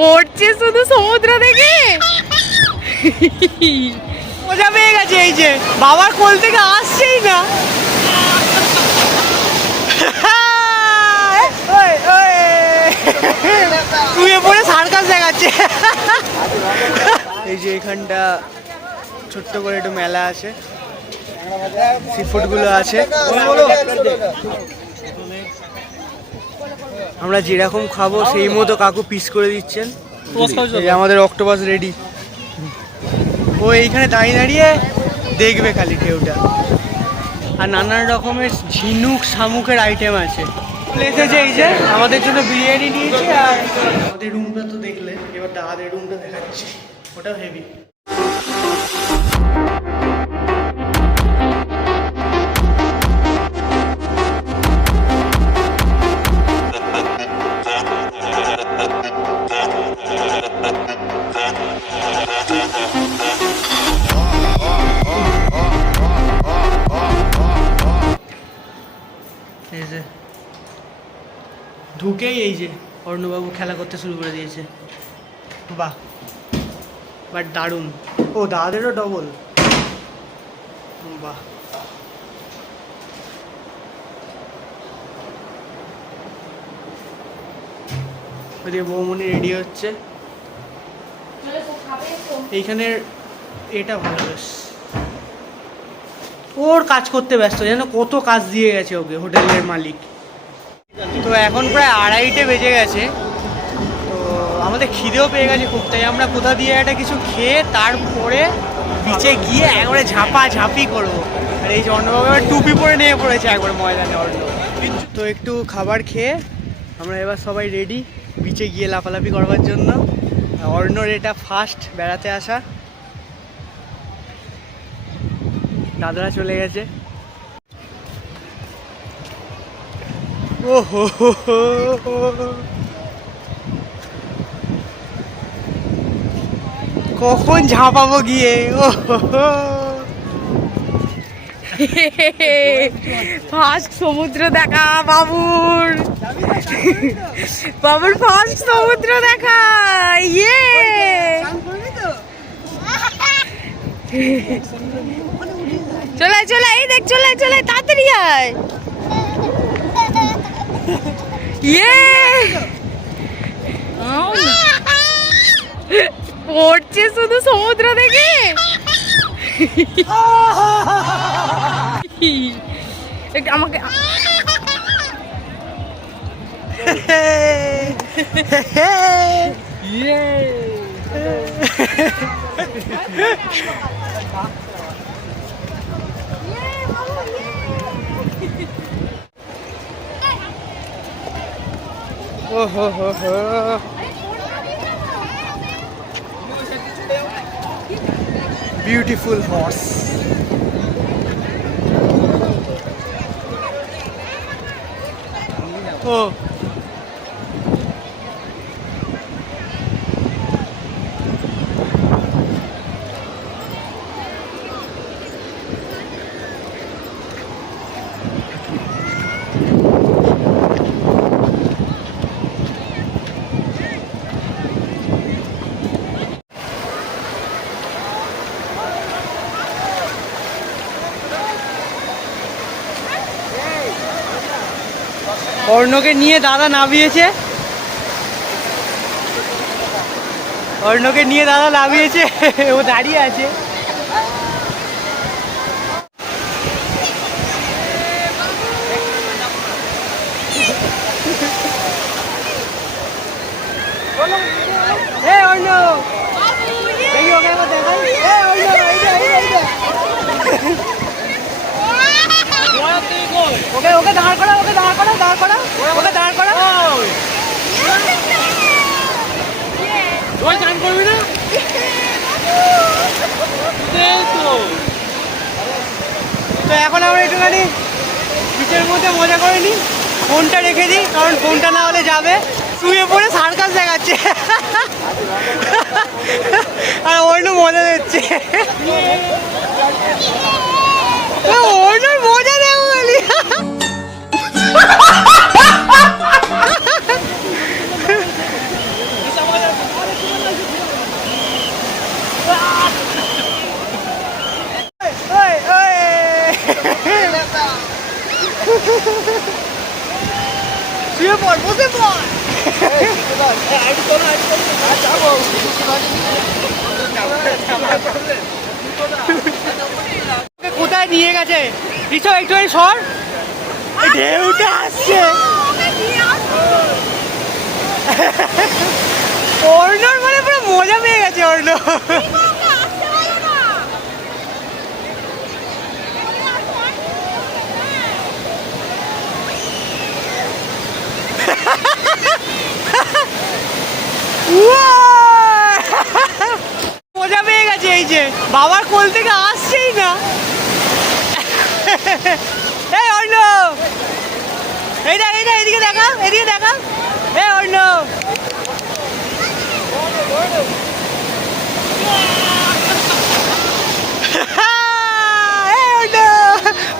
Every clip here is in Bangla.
পড়ছে শুধু সমুদ্র থেকে। মজা পেয়ে গেছে, এই যে বাবার কোল থেকে আসছেই না। শুয়ে পড়ে সার্কাস দেখাচ্ছে। এই যে এখানটা ছোট্ট করে একটু মেলা আছে, সি ফুড গুলো আছে। আমরা যেরকম খাবো সেই মতো কাকু পিস করে দিচ্ছেন। আমাদের অক্টোপাস রেডি। ও এইখানে দাঁড়িয়ে দাঁড়িয়ে দেখবে খালি ঢেউটা। আর নানান রকমের ঝিনুক শামুকের আইটেম আছে। এসেছে এই যে আমাদের জন্য বিরিয়ানি নিয়েছি। আর আমাদের রুমটা তো দেখলে, এবার দাদাদের রুমটা দেখাচ্ছি, ওটাও হেভি। ঢুকেই এই যে অর্ণবাবু খেলা করতে শুরু করে দিয়েছে। বাহ, বাট দারুণ। ও দাদাদেরও ডবল। বাহ, ওদিকে বৌমনি রেডি হচ্ছে। এইখানের এটা ভালো, বেশ ওর কাজ করতে ব্যস্ত, যেন কত কাজ দিয়ে গেছে ওকে হোটেলের মালিক। তো এখন প্রায় 2:30 বেজে গেছে। তো আমাদের খিদেও পেয়ে গেছে খুব, তাই আমরা কোথা দিয়ে একটা কিছু খেয়ে তারপরে বিচে গিয়ে একবারে ঝাঁপাঝাঁপি করবো। আর এই যে অর্ণবাবু এবার টুপি পরে নিয়ে পড়েছে একবারে ময়দানে অর্ণ। তো একটু খাবার খেয়ে আমরা এবার সবাই রেডি বিচে গিয়ে লাফালাফি করবার জন্য। অর্ণর এটা ফার্স্ট বেড়াতে আসা। দাদারা চলে গেছে। ও হো হো, কখন ঝাঁপাবো গিয়ে। ও হো, ফার্স্ট সমুদ্র দেখা বাবুর। বাবুর ফার্স্ট সমুদ্র দেখা। ইয়ে চলে চলে, এই দেখ চলে চলে, তাড়াতাড়ি আয়। ইয়ে পড়ছে শুধু সমুদ্র থেকে। আমাকে ও হো হো হো, বিউটিফুল হর্স। ও অর্ণকে নিয়ে দাদা নামিয়েছে। অর্ণকে নিয়ে দাদা নামিয়েছে, ও দাঁড়িয়ে আছে। অর্ণ ওকে ওকে দাঁড় করা, ওকে দাঁড় করা, দাঁড় করা, ওকে দাঁড় করা। চান করবি না তো এখন আমরা একটুখানি বিচের মধ্যে মজা করে নিই। ফোনটা রেখে দিই, কারণ ফোনটা না হলে যাবে। শুয়ে পড়ে সার্কাস দেখাচ্ছে আর অন্য মজা দিচ্ছে। অন্য মজা দেবো বলি। ইসব একটুখানি সর, ঢেউটা আসছে। অর্ণর মানে পুরো মজা পেয়ে গেছে অর্ণ। মজা পেয়ে গেছে, এই যে বাবার কোল থেকে আসছেই না। এই অর্ণ, এইটা এইটা এদিকে দেখা, এদিকে দেখা। এই অর্ণ,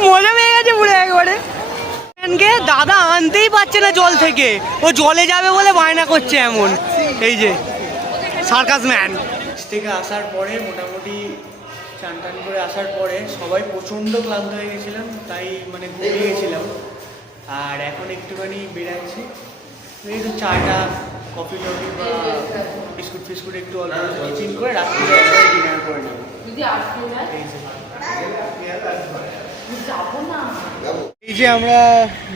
মজা পেয়ে গেছে পুরো একবারে। দাদা আনতেই পারছে না জল থেকে, ও জলে যাবে বলে বায়না করছে এমন। এই যে সার্কাস ম্যান। থেকে আসার পরে মোটামুটি চান টান করে আসার পরে সবাই প্রচণ্ড ক্লান্ত হয়ে গেছিলাম, তাই মানে ঘুমিয়ে গেছিলাম। আর এখন একটুখানি বেরাচ্ছি, এই তো চাটা কফি টফি বা বিস্কুট ফিস্কুট একটু অল্প টিফিন করে রাত্রিরে একবারে ডিনার করে নেব। এই যে আমরা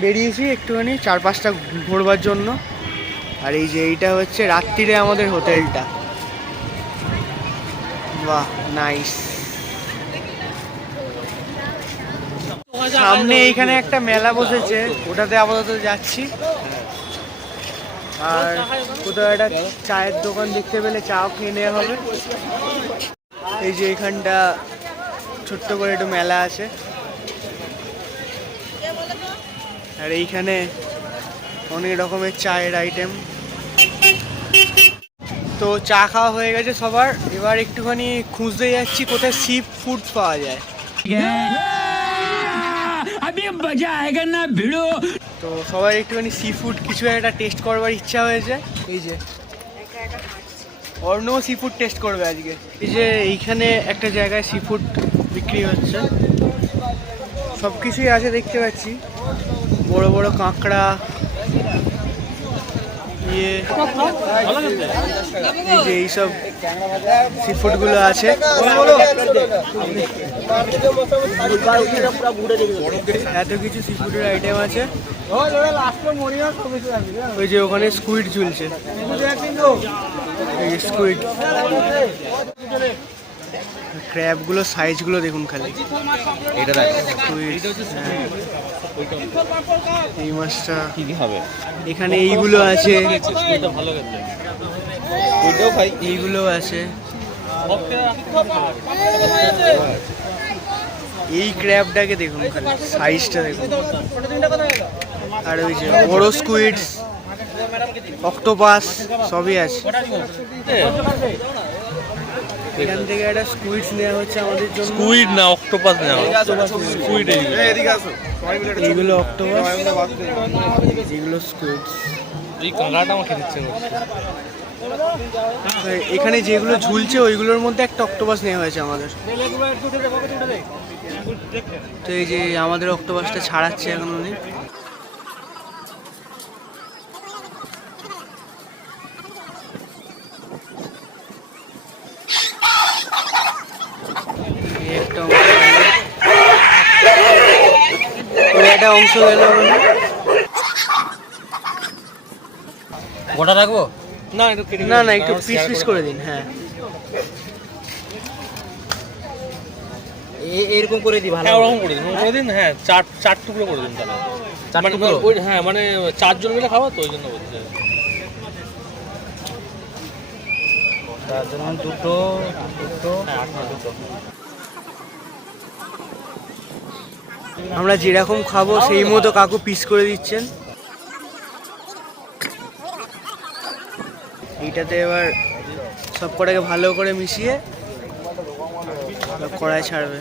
বেরিয়েছি একটুখানি 4-5টা ঘোরবার জন্য। আর এই যে এইটা হচ্ছে রাত্রিরে আমাদের হোটেলটা। বাহ, নাইস। সামনে এইখানে একটা মেলা বসেছে, ওটাতে আপাতত যাচ্ছি। আর কোথাও একটা চায়ের দোকান দেখতে পেলে চাও খেয়ে নেওয়া হবে। এই যে এখানটা ছোট্ট করে একটু মেলা আছে। আর এইখানে অনেক রকমের চায়ের আইটেম। তো চা খাওয়া হয়ে গেছে সবার, এবার একটুখানি খুঁজতে যাচ্ছি কোথায় সি ফুড পাওয়া যায়। তো সবার একটুখানি সি ফুড কিছু একটা টেস্ট করবার ইচ্ছা হয়েছে। এই যে অর্ণ সি ফুড টেস্ট করবে আজকে। এই যে এইখানে একটা জায়গায় সি ফুড বিক্রি হচ্ছে, সব কিছুই আছে দেখতে পাচ্ছি। বড় বড় কাঁকড়া, এই যে এইসব সি ফুডগুলো আছে। এত কিছু সি ফুডের আইটেম আছে। ওই যে ওখানে স্কুইড ঝুলছে, স্কুইড। ক্র্যাবগুলো সাইজগুলো দেখুন খালি, এটা এই মাছটা কি হবে। এখানে এইগুলো আছে, এইগুলো আছে। এই ক্র্যাবটাকে দেখুন খালি, সাইজটা দেখুন। আর ওই যে বড় স্কুইড, অক্টোপাস সবই আছে। এখান থেকে একটা স্কুইড নেওয়া হচ্ছে আমাদের জন্য। স্কুইড না, অক্টোপাস নেওয়া হচ্ছে। স্কুইড এইগুলো অক্টোপাস, এগুলো স্কুইড। এই কাঁকড়াটা আমার খেতে ইচ্ছে করছে। এখানে যেগুলো ঝুলছে ওইগুলোর মধ্যে একটা অক্টোপাস নেওয়া হয়েছে আমাদের। তো এই যে আমাদের অক্টোপাসটা ছাড়াচ্ছে এখন উনি। একটা অংশ গেল। গোটা রাখবো না, না না, একটু পিস পিস করে দিন। হ্যাঁ, এরকম করে দিই, ভালো ওরকম করে দিন, করে দিন। হ্যাঁ, চার টুকরো করে দিন তাহলে। হ্যাঁ, মানে 4 জন মিলে খাওয়া তো, ওই জন্য বলছি। তার জন্য দুটো। হ্যাঁ, দুটো। আমরা যেরকম খাবো সেই মতো কাকু পিস করে দিচ্ছেন। এইটাতে এবার সব কটাকে ভালো করে মিশিয়ে কড়াই ছাড়বে।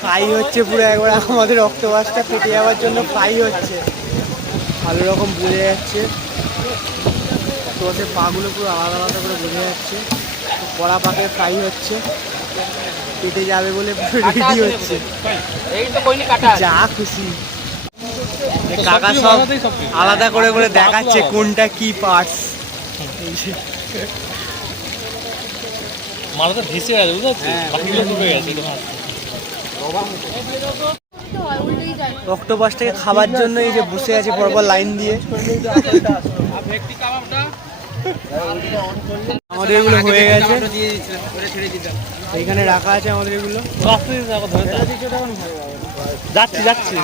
ফ্রাই হচ্ছে পুরো একবার, আমাদের অক্টোপাসটা ফেটে যাওয়ার জন্য ফ্রাই হচ্ছে, ভালো রকম বোঝা যাচ্ছে। অক্টোপাসের পাগুলো পুরো আলাদা আলাদা করে বোঝা যাচ্ছে। কড়া পাকে ফ্রাই হচ্ছে, কেটে যাবে বলে রেডি হচ্ছে। যা খুশি কাকা সব আলাদা করে করে দেখাচ্ছে কোনটা কি পার্টস। মালটা ভেসে গেছে বুঝতে পারছিস, বাকিগুলো ডুবে গেছে। অক্টোপাসটাকে খাবার জন্য এই যে বসে আছে পরপর লাইন দিয়ে। আমাদের এগুলো হয়ে গেছে, এইখানে রাখা আছে আমাদের এগুলো। যাচ্ছি যাচ্ছি।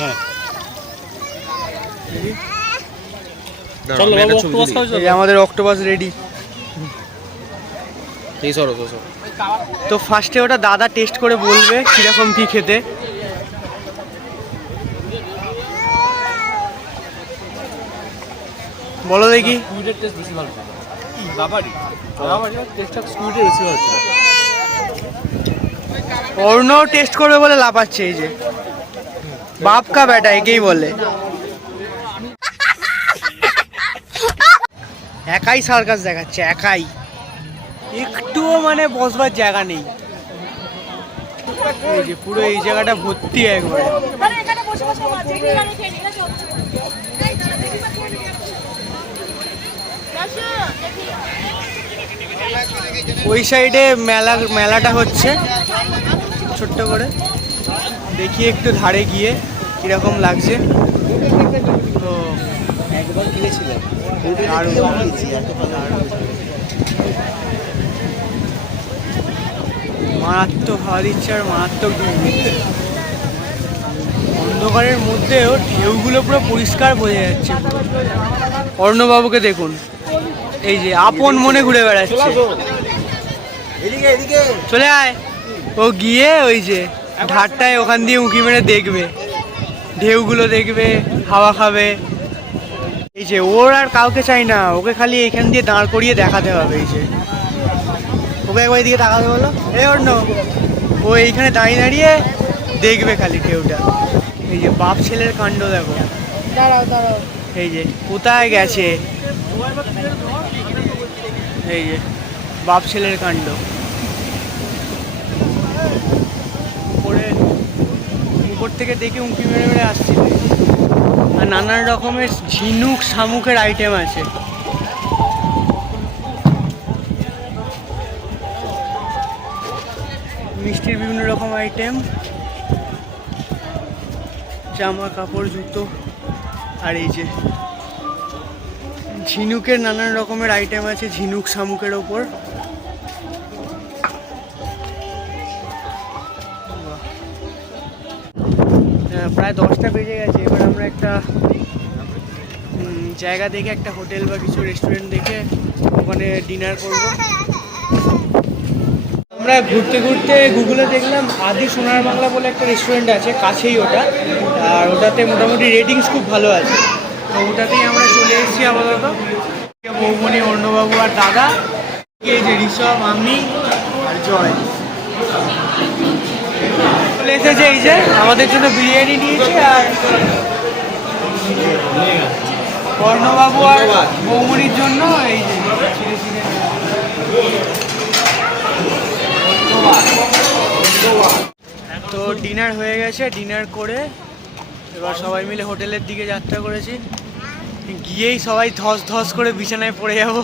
হ্যাঁ চলো বাবু, অক্টোপাস খাওয়া এই যে আমাদের অক্টোপাস রেডি। তো ফার্স্টে ওটা দাদা টেস্ট করে বলবে কিরকম কি খেতে। বলো দেখি। স্কুইডের টেস্ট বেশি ভালো ছিল। বাবারি টেস্টটা স্কুইডের বেশি ভালো ছিল। অর্ণ টেস্ট করবে বলে লাফাচ্ছে, এই যে বাপ কা বেটা একেই বলে। একাই সার্কাস দেখাচ্ছে, একাই, একটুও মানে বসবার জায়গা নেই। এই যে পুরো এই জায়গাটা ভর্তি একবারে। ওই সাইডে মেলাটা হচ্ছে ছোট্ট করে, দেখি একটু ধারে গিয়ে কিরকম লাগছে। তো একবার গিয়েছিলাম, মারাত্মক হাওয়া দিচ্ছে আর মারাত্মক ঢেউ দিচ্ছে। অন্ধকারের মধ্যেও ঢেউগুলো পুরো পরিষ্কার বোঝা যাচ্ছে। অর্ণবাবুকে দেখুন, এই যে আপন মনে ঘুরে বেড়াচ্ছে। চলে আয়। ও গিয়ে ওই যে ধারটায় ওখান দিয়ে উঁকি মেরে দেখবে, ঢেউগুলো দেখবে, হাওয়া খাবে। এই যে ওর আর কাউকে চাই না, ওকে খালি এখান দিয়ে দাঁড় করিয়ে দেখাতে হবে। এই যে ওকে একবার এদিকে তাকাতে বলো, এই অর্ণ, ও এইখানে দাঁড়িয়ে দাঁড়িয়ে দেখবে খালি ঢেউটা। এই যে বাপ ছেলের কাণ্ড দেখো। দাঁড়াও দাঁড়াও, এই যে কোথায় গেছে, এই যে বাপ ছেলের কাণ্ড। উপর থেকে দেখে উঁকি মেরে মেরে আসছিল। আর নানান রকমের ঝিনুক শামুকের আইটেম আছে। মিষ্টির বিভিন্ন রকম আইটেম, জামা কাপড় জুতো, আর এই যে ঝিনুকের নানান রকমের আইটেম আছে, ঝিনুক শামুকের ওপর। প্রায় 10টা বেজে গেছে। এবার আমরা একটা জায়গা দেখে, একটা হোটেল বা কিছু রেস্টুরেন্ট দেখে ওখানে ডিনার করব। আমরা ঘুরতে ঘুরতে গুগলে দেখলাম আদি সোনার বাংলা বলে একটা রেস্টুরেন্ট আছে, কাছেই ওটা। আর ওটাতে মোটামুটি রেটিংস খুব ভালো আছে। তো ওটাতেই আমরা চলে এসেছি আপাতত। বৌমনি, অর্ণবাবু আর দাদা, এই যে ঋষভ, আমি আর জয় চলে এসেছে। এই যে আমাদের জন্য বিরিয়ানি নিয়েছি, আর অর্ণবাবু আর বৌমনির জন্য এই যে চিলি চিকেন। তো ডিনার হয়ে গেছে, ডিনার করে এবার সবাই মিলে হোটেলের দিকে যাত্রা করেছি। গিয়েই সবাই ধস ধস করে বিছানায় পড়ে যাবো।